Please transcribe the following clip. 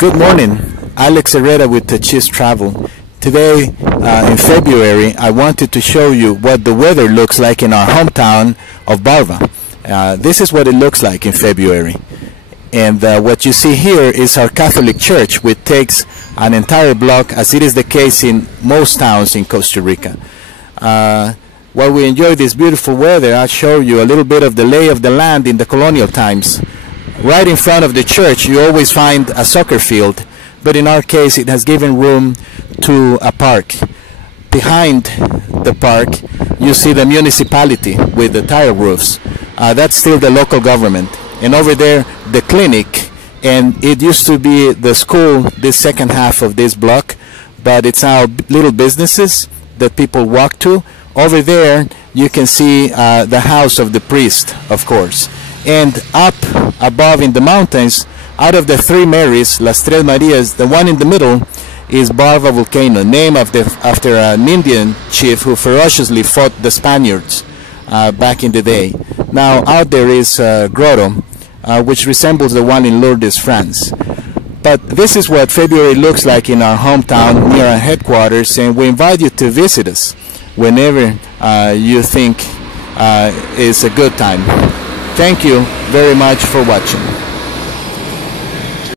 Good morning, Alex Herrera with Techis Travel. Today, in February, I wanted to show you what the weather looks like in our hometown of Barva. This is what it looks like in February. And what you see here is our Catholic Church, which takes an entire block, as it is the case in most towns in Costa Rica. While we enjoy this beautiful weather, I'll show you a little bit of the lay of the land in the colonial times. Right in front of the church, you always find a soccer field, but in our case, it has given room to a park. Behind the park, you see the municipality with the tile roofs. That's still the local government. And over there, the clinic, and it used to be the school, this second half of this block, but it's now little businesses that people walk to. Over there, you can see the house of the priest, of course. And up above in the mountains, out of the three Marys, Las Tres Marias, the one in the middle is Barva Volcano, named after an Indian chief who ferociously fought the Spaniards back in the day. Now out there is Grotto, which resembles the one in Lourdes, France. But this is what February looks like in our hometown near our headquarters, and we invite you to visit us whenever you think is a good time. Thank you very much for watching.